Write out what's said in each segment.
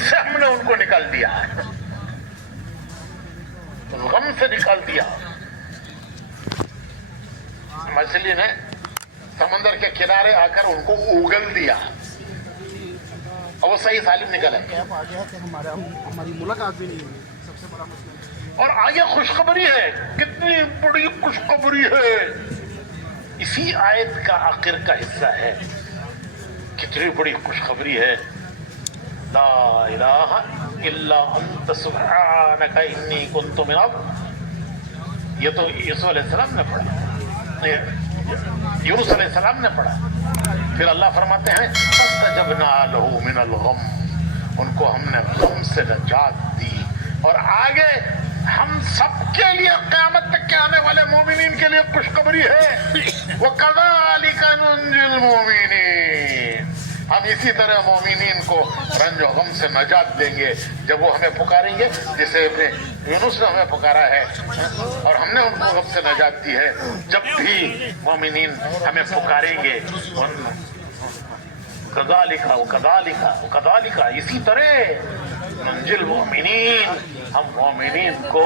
से हमने उनको निकाल दिया, उस गम से निकाल दिया। मछली ने समंदर के किनारे आकर उनको उगल दिया और वो सही सालिम निकला। हमारी मुलाकात भी नहीं हुई, सबसे बड़ा मसला। और आगे खुशखबरी है, कितनी बड़ी खुशखबरी है, इसी आयत का आखिर का हिस्सा है। कितनी बड़ी खुशखबरी है, ला इलाहा इल्ला अंत सुब्हानका इन्नी कुन्तु मिनल। ये तो यूसुफ अलैहिस्सलाम ने पढ़ा, यूनुस अलैहिस्सलाम ने पढ़ा। फिर अल्लाह फरमाते हैं फस्तजबना लहू मिनल गम, उनको हमने गम से नजात दी। और आगे हम सबके लिए क़यामत तक के आने वाले मोमिनीन के लिए खुशखबरी है, वो कज़ालिका नुंजिल मोमिनीन, हम इसी तरह मोमिनीन को रंज और गम से नजात देंगे जब वो हमें पुकारेंगे, जैसे यूनुस ने हमें पुकारा है और हमने उनको गम से नजात दी है। जब भी मोमिनीन हमें पुकारेंगे, कज़ालिका वो कज़ालिका वो कज़ालिका, इसी तरह मंजिल मोमिनीन, हम मोमिनीन को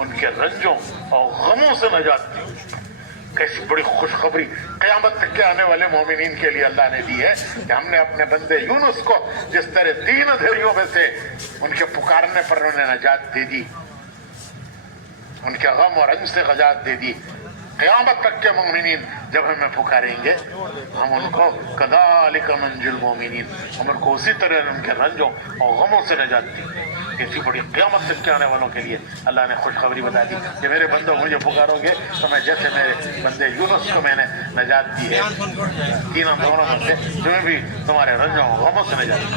उनके रंजों और गमों से नजात देंगे। कैसी बड़ी खुशखबरी क़यामत तक के आने वाले मोमिनीन के लिए अल्लाह ने दी है कि हमने अपने बंदे यूनुस को जिस तरह 3 अंधेरियों में से उनके पुकारने पर उन्हें नजात दे दी, उनके गम और रंज से नजात दे दी। क़यामत तक के मोमिनीन जब हमें पुकारेंगे, हम उनको कज़ालिका नंजिल मोमिनीन, हम उनको उसी तरह उनके रंजों और गमों से नजात दी। इसी बड़ी क़यामत तक के आने वालों के लिए अल्लाह ने खुशखबरी बता दी कि मेरे बंदों मुझे पुकारोगे तो मैं जैसे मेरे बंदे यूनुस को मैंने नजात दी है 3 अंधेरों में से, तुम्हें भी तुम्हारे रंजों और गमों से नजात दी।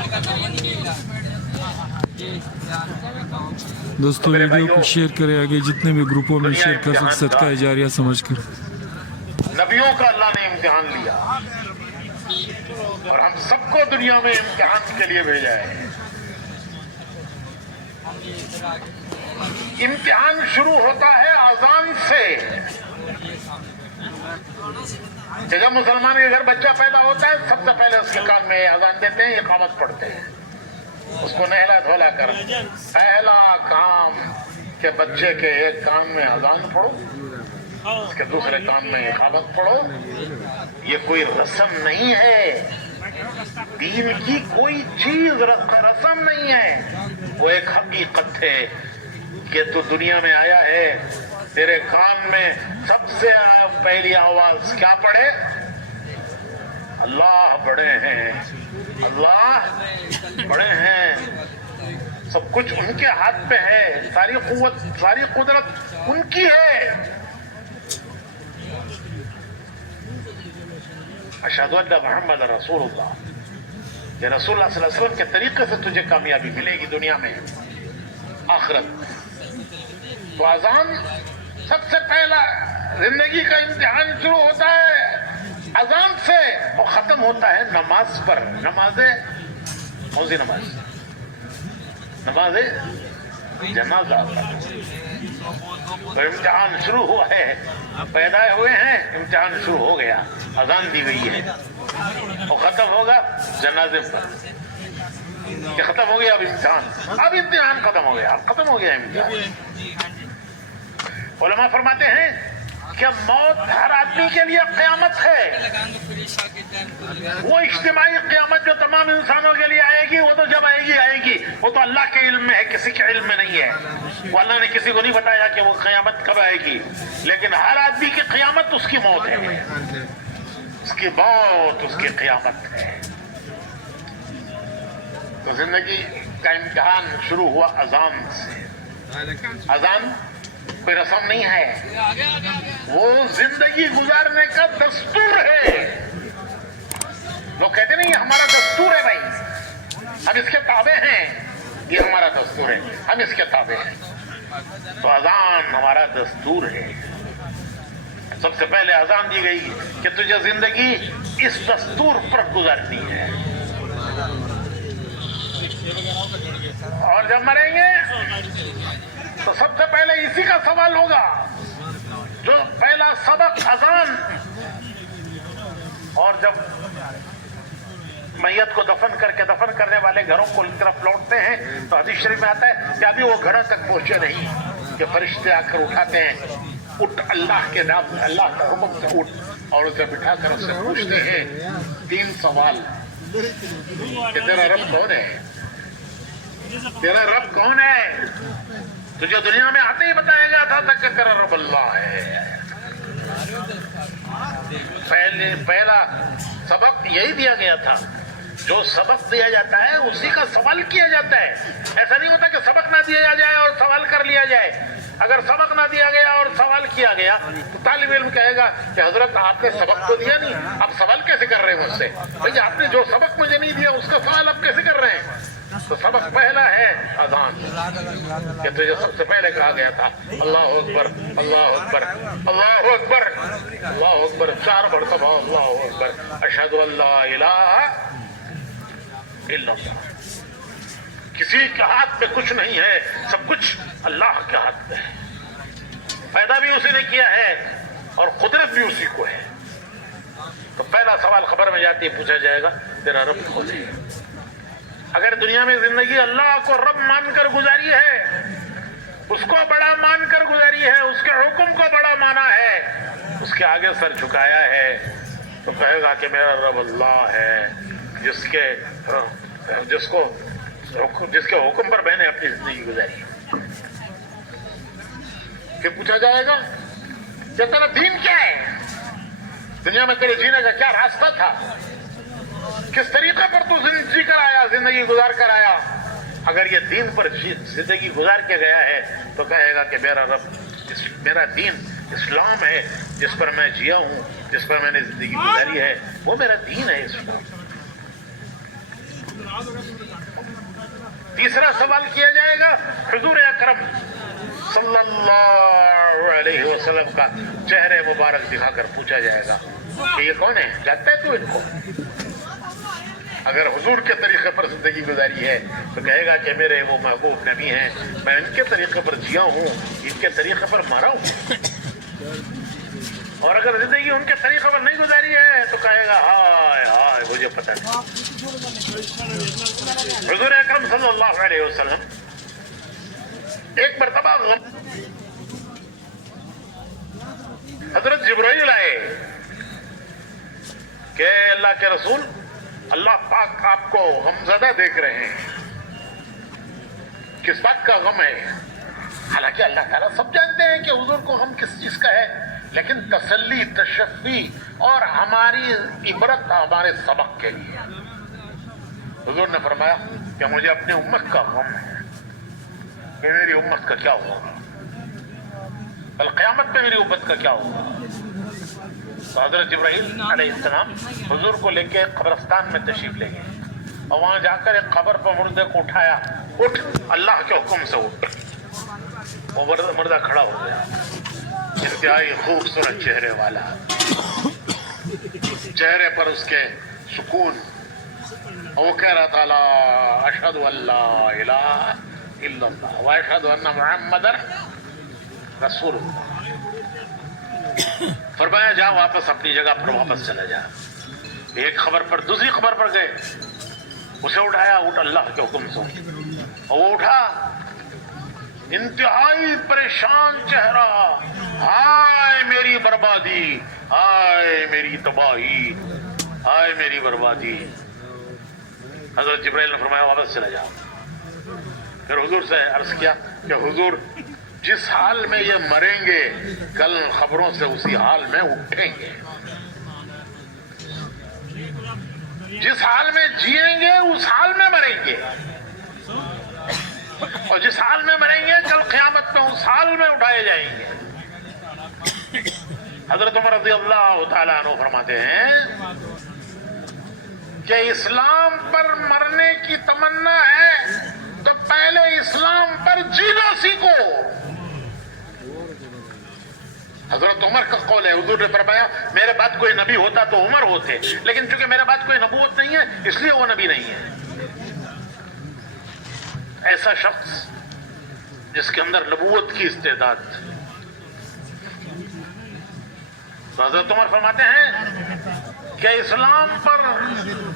दोस्तों वीडियो को शेयर करें आगे, जितने भी ग्रुपों में शेयर कर सकते, सदका जारिया समझकर। नबियों का अल्लाह ने इम्तिहान लिया और हम सबको दुनिया में इम्तिहान के लिए भेजा है। इम्तिहान शुरू होता है अजान से। जब मुसलमान के घर बच्चा पैदा होता है, सबसे पहले उसके कान में अजान देते हैं, इकामत पढ़ते हैं, उसको नहला धोला कर पहला काम के बच्चे के एक कान में अजान पढ़ो, उसके दूसरे कान में इकामत पढ़ो। ये कोई रस्म नहीं है, दीन की कोई चीज रस्म नहीं है, वो एक हकीकत है कि तू दुनिया में आया है, तेरे कान में सबसे पहली आवाज क्या पड़े? अल्लाह बड़े हैं, अल्लाह बड़े हैं, सब कुछ उनके हाथ पे है, सारी कुव्वत सारी कुदरत उनकी है। अशहदु अन्ना मुहम्मद रसूलुल्लाह, ये रसूलुल्लाह सल्लल्लाहु अलैहि वसल्लम के तरीके से तुझे कामयाबी मिलेगी दुनिया में आखिरत। तो अजान सबसे पहला जिंदगी का इम्तिहान शुरू होता है अजान से और खत्म होता है नमाज पर। नमाज़े कौन सी नमाज? नमाज़े जनाजा। तो इम्तिहान शुरू हुआ है, पैदा हुए हैं, इम्तिहान शुरू हो गया, अजान दी गई है और खत्म होगा जनाजे पर। कि खत्म हो गया अब इम्तिहान, अब इम्तिहान खत्म हो गया, खत्म हो गया इम्तिहान। उलमा फरमाते हैं कि मौत हर आदमी के लिए क़यामत है। वो इज्तिमाई क़यामत जो तमाम इंसानों के लिए आएगी, वो तो जब आएगी आएगी, वो तो अल्लाह के इल्म में है, किसी के इल्म में नहीं है। वो अल्लाह ने किसी को नहीं बताया कि वो क़यामत कब आएगी, लेकिन हर आदमी की क़यामत उसकी मौत है, उसकी मौत उसकी क़यामत है। तो जिंदगी का इम्तिहान शुरू हुआ अजान से। अजान कोई रस्म नहीं है, वो जिंदगी गुजारने का दस्तूर है। लोग कहते नहीं हमारा दस्तूर है भाई, हम इसके ताबे हैं, ये हमारा दस्तूर है, हम इसके ताबे हैं। तो अजान हमारा दस्तूर है। सबसे पहले अजान दी गई कि तुझे जिंदगी इस दस्तूर पर गुजारनी है, और जब मरेंगे तो सबसे पहले इसी का सवाल होगा। जो पहला सबक अजान, और जब मैयत को दफन करके दफन करने वाले घरों को तरफ लौटते हैं तो हदीस शरीफ में आता है कि अभी वो घरों तक पहुंचे नहीं कि फरिश्ते आकर उठाते हैं, उठ अल्लाह के नाम, अल्लाह के हुक्म से उठ, और उसे बिठाकर उससे पूछते हैं 3 सवाल कि तेरा रब कौन है, तेरा रब कौन है। तुझे दुनिया में आते ही बताया गया था कि तेरा रब अल्लाह है। पहला सबक यही दिया गया था, जो सबक दिया जाता है उसी का सवाल किया जाता है। ऐसा नहीं होता कि सबक ना दिया जाए और सवाल कर लिया जाए। अगर सबक ना दिया गया और सवाल किया गया तो तालिब इल्म कहेगा कि हजरत आपने सबक तो दिया नहीं, आप सवाल कैसे कर रहे हैं मुझसे? भाई आपने जो सबक मुझे नहीं दिया उसका सवाल आप कैसे कर रहे हैं? तो सबक पहला है अजान, कि तुझे सबसे पहले कहा गया था अल्लाह अकबर अल्लाह अकबर अल्लाह अकबर अल्लाह अकबर 4 मरतबा अल्लाह अकबर, अशहदु अल्ला इलाहा इल्लल्लाह। किसी के हाथ में कुछ नहीं है, सब कुछ अल्लाह के हाथ में है। पैदा भी उसी ने किया है और कुदरत भी उसी को है। तो पहला सवाल खबर में जाती है, पूछा जाएगा तेरा रब कौन है। अगर दुनिया में जिंदगी अल्लाह को रब मानकर गुजारी है, उसको बड़ा मानकर गुजारी है, उसके हुक्म को बड़ा माना है, उसके आगे सर झुकाया है, तो कहेगा कि मेरा रब अल्लाह है, जिसके हुक्म पर मैंने अपनी जिंदगी गुजारी है। फिर पूछा जाएगा कि तेरा दीन क्या है, दुनिया में तेरे जीने का क्या रास्ता था, किस तरीके पर तू जी कर आया, जिंदगी गुजार कर आया। अगर ये दीन पर जिंदगी गुजार के गया है तो कहेगा कि मेरा रब, मेरा दीन इस्लाम है, जिस पर मैं जिया हूं, जिस पर मैंने जिंदगी गुजारी है, वो मेरा दीन है इस्लाम। तीसरा सवाल किया जाएगा हुजूर अकरम सल्लल्लाहु अलैहि वसल्लम का चेहरे मुबारक दिखाकर पूछा जाएगा कि ये कौन है, जानता है तू इनको? अगर हुजूर के तरीके पर जिंदगी गुजारी है तो कहेगा कि मेरे वो महबूब नबी हैं, मैं इनके तरीके पर जिया हूँ, इनके तरीके पर मरा हूँ। और अगर जिंदगी उनके तरीके पर नहीं गुजारी है तो कहेगा हाय हाय मुझे पता नहीं। हुजूर अकरम सल्लल्लाहु अलैहि वसल्लम एक मरतबा हजरत जिब्राइल आए कि अल्लाह के रसूल, अल्लाह पाक आपको गमज़दा देख रहे हैं, किस बात का गम है? हालांकि अल्लाह ताला सब जानते हैं कि हुजूर को गम किस चीज का है, लेकिन तसल्ली, तशफ़ी और हमारी इबरत, हमारे सबक के लिए हुजूर ने फरमाया कि मुझे अपनी उम्मत का गम है कि मेरी उम्मत का क्या होगा, कल क़यामत में मेरी उम्मत का क्या होगा। तो हजरत जिब्राइल अलैहिस्सलाम हुजूर को लेके कब्रिस्तान में तशरीफ ले गए और वहां जाकर एक कब्र पर मुर्दे को उठाया, उठ, अल्लाह के हुक्म से उठ। वो मुर्दा खड़ा हो गया, इंतहाई खूबसूरत चेहरे वाला, चेहरे पर उसके सुकून, वो कह रहा था ला अशहदु अल्ला इलाहा इल्लल्लाह व अशहदु अन्ना मुहम्मदन रसूलुल्लाह। फरमाया जा वापस अपनी जगह पर वापस चला जा। एक खबर पर दूसरी खबर पर गए, उसे उठाया, उठ अल्लाह के हुक्म से, और वो उठा, इंतहाई परेशान चेहरा, हाय मेरी बर्बादी, हाय मेरी तबाही, हाय मेरी बर्बादी। हजरत जिब्राइल ने फरमाया वापस चला जा। फिर हुजूर से अर्ज किया कि हुजूर जिस हाल में ये मरेंगे कल खबरों से उसी हाल में उठेंगे, जिस हाल में जिएंगे उस हाल में मरेंगे, और जिस हाल में मरेंगे कल क़यामत में उस हाल में उठाए जाएंगे। हजरत उमर रज़ियल्लाहु ताला अन्हु फरमाते हैं कि इस्लाम पर मरने की तमन्ना है तो पहले इस्लाम पर जीना सीखो। हजरत उमर का कौल है, हुजूर ने फरमाया मेरे बाद कोई नबी होता तो उमर होते, लेकिन चूंकि मेरे बाद कोई नबूवत नहीं है इसलिए वो नबी नहीं है। ऐसा शख्स जिसके अंदर नबूवत की इस्तेदाद। तो हजरत उमर फरमाते हैं کہ اسلام پر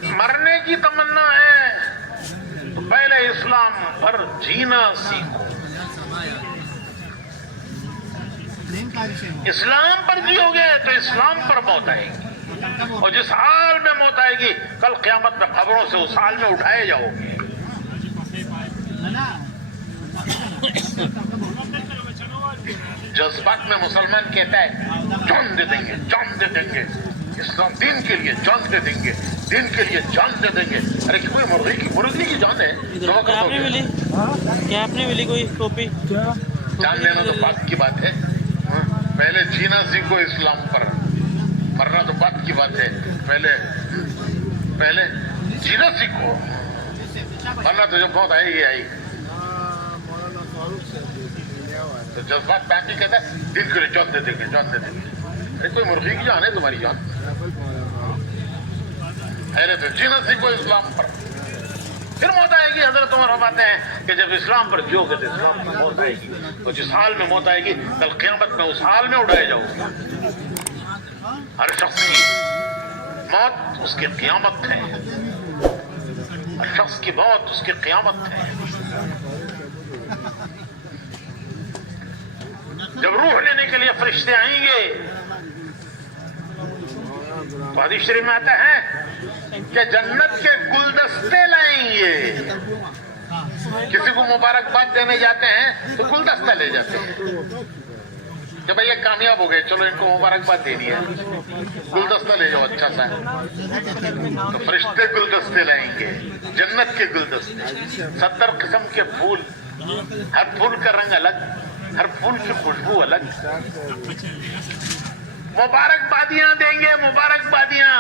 مرنے کی تمنا ہے تو پہلے اسلام پر جینا سیکھو. اسلام پر جیو گے تو اسلام پر موت آئے گی, اور جس حال میں موت آئے گی کل قیامت میں قبروں سے اس حال میں اٹھائے جاؤ گے. جذبات میں مسلمان کہتا ہے جان دے دیں گے, جان دے دیں گے, اسلام دین کے لیے جان دے دیں گے, دین کے لیے جان دے دیں گے. ارے کوئی مرغی کی جان ہے کیا آپ نے ملی کوئی ٹوپی؟ جان لینا تو بات کی بات ہے, پہلے جینا سیکھو اسلام پر, مرنا تو بات کی بات ہے. پہلے جینا سیکھو, ورنہ تو جب بہت آئے گی آئی. تو جذبات باقی کہتا ہے دین کے لیے جان دے دیں گے, جان دے دیں گے. ارے کوئی مرغی کی جان ہے تمہاری جان؟ پہلے تو جینا سیکھو اسلام پر, پھر موت آئے گی. حضرت عمر فرماتے ہیں کہ جب اسلام پر جیو گے تو اسلام پر موت آئے گی, اور جس حال میں موت آئے گی کل قیامت میں اس حال میں اٹھائے جاؤ گے. ہر شخص کی موت اس کی قیامت ہے, ہر شخص کی موت اس کی قیامت ہے. جب روح لینے کے لیے فرشتے آئیں گے تو حدیث شریف میں آتا ہے کہ جنت کے گلدستے لائیں گے. کسی کو مبارکباد دینے جاتے ہیں تو گلدستہ لے جاتے ہیں کہ بھئی یہ کامیاب ہو گئے, چلو ان کو مبارکباد دے دیا, گلدستہ لے جاؤ اچھا سا. تو فرشتے گلدستے لائیں گے, جنت کے گلدستے, 70 قسم کے پھول, ہر پھول کا رنگ الگ, ہر پھول کی خوشبو الگ. مبارکبادیاں دیں گے, مبارکبادیاں,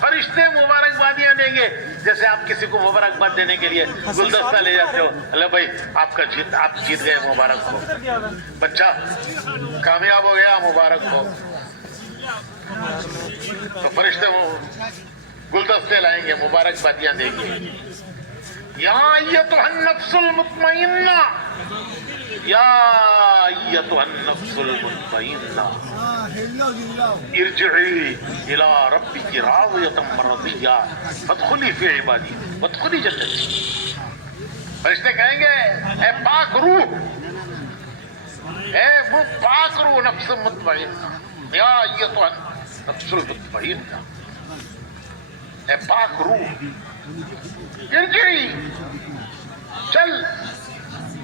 فرشتے مبارکبادیاں دیں گے. جیسے آپ کسی کو مبارکباد دینے کے لیے گلدستہ لے جاتے ہو, اللہ بھائی آپ جیت گئے, مبارک ہو, بچہ کامیاب ہو گیا, مبارک ہو. تو فرشتے گلدستے لائیں گے, مبارکبادیاں دیں گے. یا ایتھا النفس المطمئنہ, یا ایتھا النفس المطمئنہ ارجعی الی ربک راضیۃ مرضیہ فادخلی فی عبادی وادخلی جنتی. فرشتے کہیں گے اے پاک روح, اے وہ پاک روح نفس مطمئنہ, یا ایتھا النفس المطمئنہ, اے پاک روح ارجعی, چل.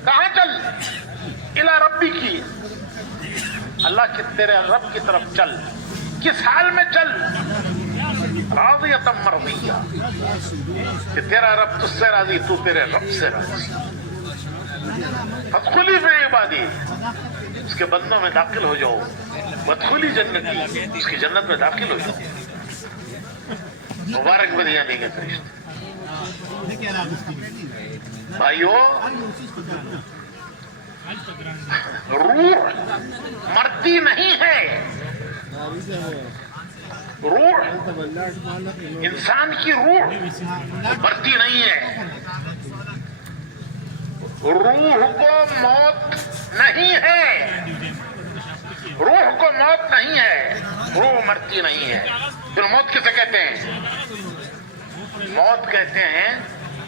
کہاں چل؟ الی ربی کی, اللہ کے تیرے رب کی طرف چل. کس حال میں چل؟ راضیۃ مرضیہ, کہ تیرا رب تجھ سے راضی, تو تیرے رب سے راضی. فادخلی فی عبادی, اس کے بندوں میں داخل ہو جاؤ. وادخلی جنتی, اس کی جنت میں داخل ہو جاؤ. مبارکبادیاں دیں گے فرشتے. بھائیو, روح مرتی نہیں ہے. روح, انسان کی روح مرتی نہیں ہے. روح کو موت نہیں ہے, روح کو موت نہیں ہے, روح مرتی نہیں ہے. پھر موت کسے کہتے ہیں؟ موت کہتے ہیں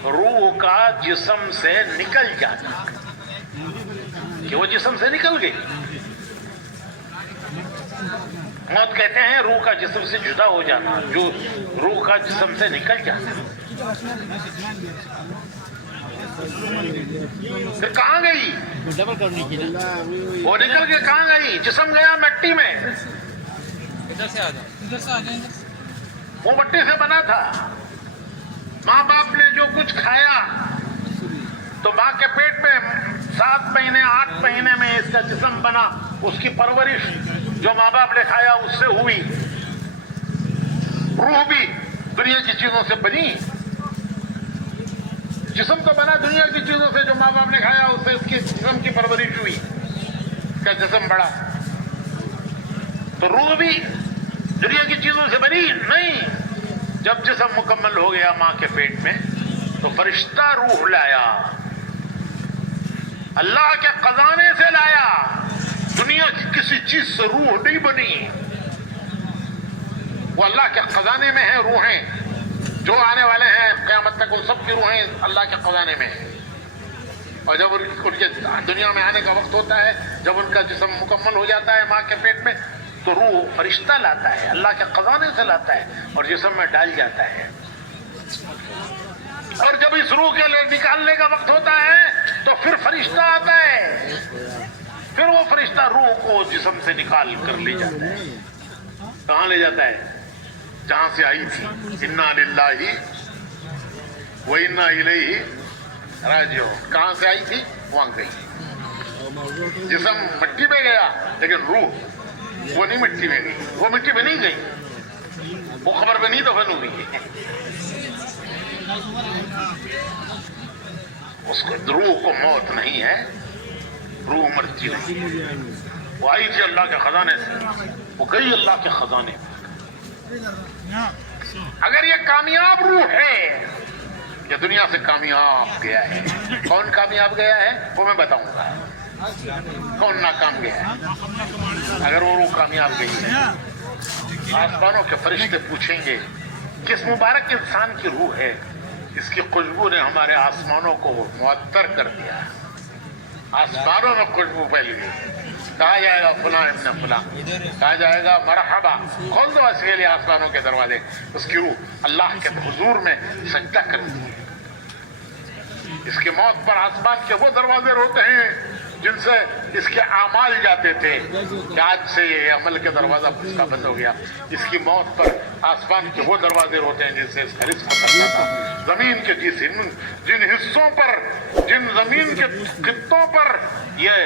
روح کا جسم سے نکل جانا, کہ وہ جسم سے نکل گئی. موت کہتے ہیں روح کا جسم سے جدا ہو جانا, جو روح کا جسم سے نکل جانا. پھر کہاں گئی؟ وہ نکل کے کہاں گئی؟ جسم گیا مٹی میں. وہ مٹی سے بنا تھا. ماں باپ نے جو کچھ کھایا تو ماں کے پیٹ میں 7 مہینے 8 مہینے میں اس کا جسم بنا. اس کی پرورش جو ماں باپ نے کھایا اس سے ہوئی. روح بھی دنیا کی چیزوں سے بنی, جسم تو بنا دنیا کی چیزوں سے, جو ماں باپ نے کھایا اس سے اس کی جسم کی پرورش ہوئی, کا جسم بڑا. تو روح بھی دنیا کی چیزوں سے بنی نہیں. جب جسم مکمل ہو گیا ماں کے پیٹ میں تو فرشتہ روح لایا, اللہ کے خزانے سے لایا. دنیا کی کسی چیز سے روح نہیں بنی. वो अल्लाह के खजाने में है रूहें, जो आने वाले हैं क़यामत तक उन सब की रूहें अल्लाह के खजाने में है। और जब उनके दुनिया में आने का वक्त होता है, जब उनका जिस्म मुकम्मल हो जाता है माँ के पेट में, तो रूह फरिश्ता लाता है, अल्लाह के खजाने से लाता है और जिस्म में डाल जाता है। और जब इस रूह के लिए निकालने का वक्त होता है तो फिर फरिश्ता आता है, फिर वो फरिश्ता रूह को जिस्म से निकाल कर ले जाता है। कहाँ ले जाता है? जहां से आई थी। इन्ना लिल्लाहि व इन्ना इलैहि राजिऊन। कहां से आई थी? वहां गई। जिस्म मिट्टी में गया, लेकिन रूह वो नहीं मिट्टी में गई, वो मिट्टी में नहीं गई, वो खबर में नहीं दफन हुई। उसको रूह को मौत नहीं है, रूह मरती नहीं। वो आई थी अल्लाह के खजाने से, वो गई अल्लाह के खजाने। अगर ये कामयाब रूह है, ये दुनिया से कामयाब गया है। कौन कामयाब गया है वो मैं बताऊंगा, कौन नाकाम गया है। अगर वो रूह कामयाब गई है, आसमानों के फरिश्ते पूछेंगे किस मुबारक इंसान की रूह है, इसकी खुशबू ने हमारे आसमानों को मुअत्तर कर दिया। आसमानों में खुशबू फैल गई। कहा जाएगा फलां इब्न फलां, कहा जाएगा मरहबा, खोल दो इसके लिए आसमानों के दरवाजे। उसकी रूह अल्लाह के हुजूर में सजदा करती है। इसकी मौत पर आसमान के वो दरवाजे रोते हैं जिनसे इसके आमाल जाते थे कि आज से ये अमल के दरवाजा इसका बंद हो गया। इसकी मौत पर आसमान के वो दरवाजे रोते हैं जिनसे इसका रिस्क करता था। जमीन के जिन हिस्सों पर, जिन जमीन के खित्तों पर ये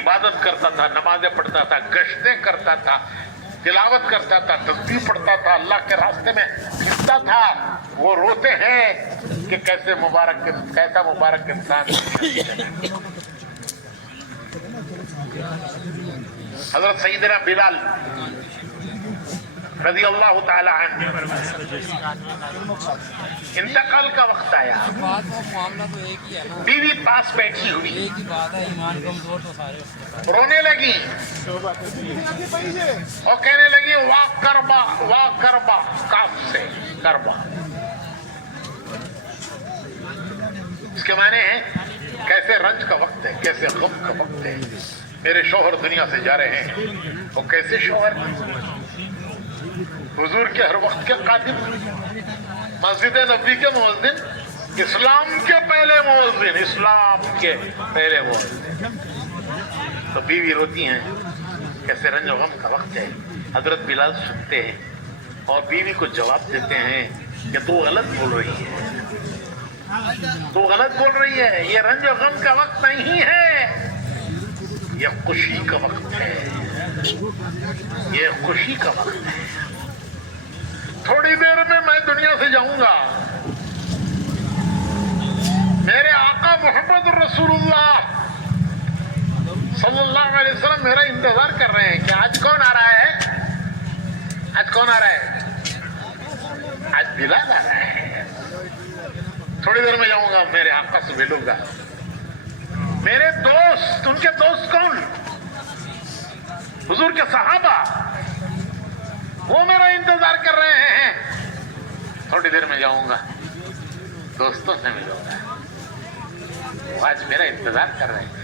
इबादत करता था, नमाजें पढ़ता था, गश्तें करता था, तिलावत करता था, तस्बीह पढ़ता था, अल्लाह के रास्ते में फिरता था, वो रोते हैं कि कैसा मुबारक इंसान। हजरत सईदना बिलाल रज़ी अल्लाह ताला अन्हु, इंतकाल का वक्त आया, बीवी पास बैठी हुई रोने लगी और कहने लगी वाह करबा, काफ से करबा। इसके माने हैं कैसे रंज का वक्त है, कैसे गम का वक्त है। मेरे शौहर दुनिया से जा रहे हैं, और कैसे शौहर हुजूर के हर वक्त के कातिब, मस्जिद नबी के मुअज्जिन, इस्लाम के पहले मुअज्जिन, इस्लाम के पहले मुअज्जिन। तो बीवी रोती हैं, कैसे रंज और गम का वक्त है। हजरत बिलाल सुनते हैं और बीवी को जवाब देते हैं कि तू गलत बोल रही है, तू गलत बोल रही है, ये रंज और गम का वक्त नहीं है, ये खुशी का वक्त है, ये खुशी का वक्त है। थोड़ी देर में मैं दुनिया से जाऊंगा, मेरे आका मोहम्मद रसूलुल्लाह सल्लल्लाहु अलैहि वसल्लम मेरा इंतजार कर रहे हैं कि आज कौन आ रहा है, आज कौन आ रहा है, आज बिलाल आ रहा है। थोड़ी देर में जाऊंगा, मेरे आका से मिलूंगा। मेरे दोस्त, उनके दोस्त कौन? हुजूर के सहाबा, वो मेरा इंतजार कर रहे हैं। थोड़ी देर में जाऊंगा, दोस्तों से मिलूंगा, वो आज मेरा इंतजार कर रहे हैं।